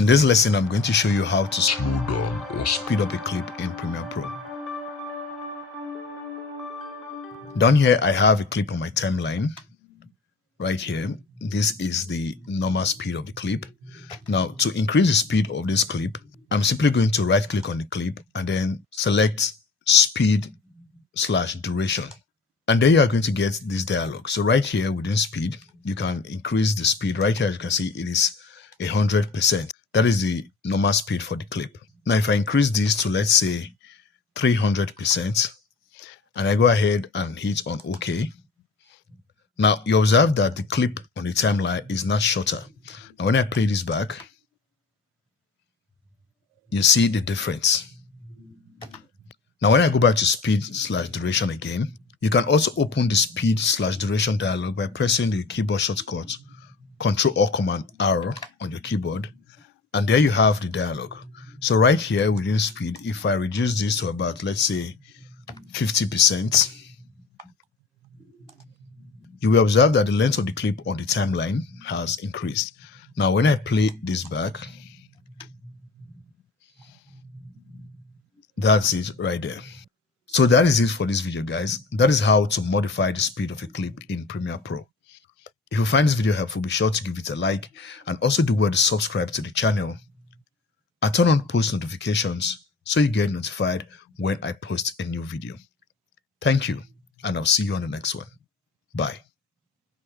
In this lesson, I'm going to show you how to slow down or speed up a clip in Premiere Pro. Down here, I have a clip on my timeline. Right here, this is the normal speed of the clip. Now, to increase the speed of this clip, I'm simply going to right click on the clip and then select speed/duration. And then you are going to get this dialog. So right here within speed, you can increase the speed. Right here, as you can see, it is 100%. That is the normal speed for the clip. Now, if I increase this to, let's say, 300%, and I go ahead and hit on OK, now you observe that the clip on the timeline is not shorter. Now, when I play this back, you see the difference. Now, when I go back to speed/duration again, you can also open the speed/duration dialog by pressing the keyboard shortcut Ctrl or Command R on your keyboard. And there you have the dialog. So right here within speed, if I reduce this to about, let's say, 50%, you will observe that the length of the clip on the timeline has increased. Now, when I play this back, that's it right there. So that is it for this video, guys. That is how to modify the speed of a clip in Premiere Pro. If you find this video helpful, be sure to give it a like and also do well to subscribe to the channel and turn on post notifications so you get notified when I post a new video. Thank you, and I'll see you on the next one. Bye.